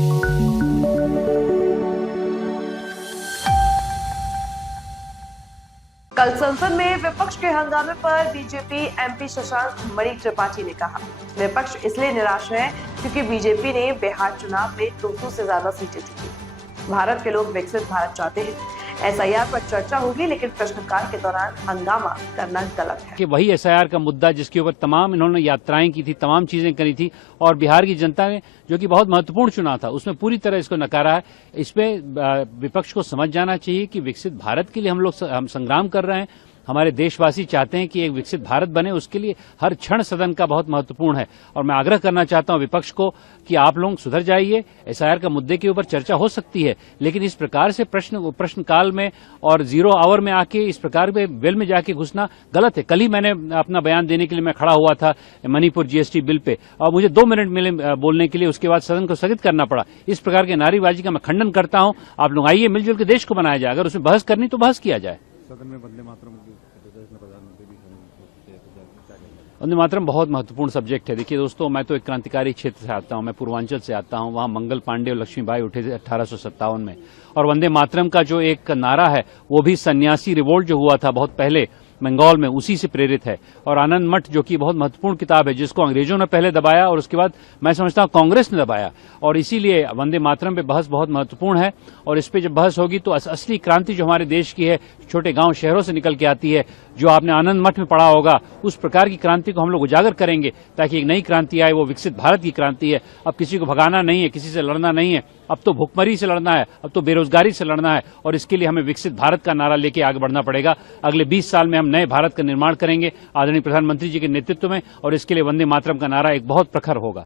कल संसद में विपक्ष के हंगामे पर बीजेपी एमपी शशांक मणि त्रिपाठी ने कहा, विपक्ष इसलिए निराश है क्योंकि बीजेपी ने बिहार चुनाव में 200 से ज्यादा सीटें जीती। भारत के लोग विकसित भारत चाहते हैं। एसआईआर पर चर्चा होगी, लेकिन प्रश्नकाल के दौरान हंगामा करना गलत है। कि वही एसआईआर का मुद्दा जिसके ऊपर तमाम इन्होंने यात्राएं की थी, तमाम चीजें करी थी, और बिहार की जनता ने, जो कि बहुत महत्वपूर्ण चुनाव था, उसमें पूरी तरह इसको नकारा है। इसमें विपक्ष को समझ जाना चाहिए कि विकसित भारत के लिए हम संग्राम कर रहे हैं। हमारे देशवासी चाहते हैं कि एक विकसित भारत बने, उसके लिए हर क्षण सदन का बहुत महत्वपूर्ण है। और मैं आग्रह करना चाहता हूं विपक्ष को कि आप लोग सुधर जाइए। एसआईआर का मुद्दे के ऊपर चर्चा हो सकती है, लेकिन इस प्रकार से प्रश्नकाल में और 0 आवर में आके इस प्रकार के बिल में जाके घुसना गलत है। कल ही मैंने अपना बयान देने के लिए मैं खड़ा हुआ था मणिपुर जीएसटी बिल पे, और मुझे 2 मिनट मिले बोलने के लिए, उसके बाद सदन को स्थगित करना पड़ा। इस प्रकार के नारेबाजी का मैं खंडन करता हूं। आप लोग आइए, मिलजुल के देश को बनाया जाए। अगर उसमें बहस करनी तो बहस किया जाए। सदन में वंदे मातरम प्रधानमंत्री भी वंदे मातरम बहुत महत्वपूर्ण सब्जेक्ट है। देखिए दोस्तों, मैं तो एक क्रांतिकारी क्षेत्र से आता हूं, मैं पूर्वांचल से आता हूं। वहां मंगल पांडे और लक्ष्मीबाई उठे थे 1857 में, और वंदे मातरम का जो एक नारा है वो भी सन्यासी रिवोल्ट जो हुआ था बहुत पहले बंगाल में, उसी से प्रेरित है। और आनंद मठ, जो कि बहुत महत्वपूर्ण किताब है, जिसको अंग्रेजों ने पहले दबाया और उसके बाद मैं समझता हूं कांग्रेस ने दबाया, और इसीलिए वंदे मातरम पे बहस बहुत महत्वपूर्ण है। और इस पे जब बहस होगी तो असली क्रांति जो हमारे देश की है, छोटे गांव शहरों से निकल के आती है, जो आपने आनंद मठ में पढ़ा होगा, उस प्रकार की क्रांति को हम लोग उजागर करेंगे ताकि एक नई क्रांति आए। वो विकसित भारत की क्रांति है। अब किसी को भगाना नहीं है, किसी से लड़ना नहीं है। अब तो भुखमरी से लड़ना है, अब तो बेरोजगारी से लड़ना है, और इसके लिए हमें विकसित भारत का नारा लेके आगे बढ़ना पड़ेगा। अगले 20 साल में हम नए भारत का निर्माण करेंगे आदरणीय प्रधानमंत्री जी के नेतृत्व में, और इसके लिए वंदे मातरम का नारा एक बहुत प्रखर होगा।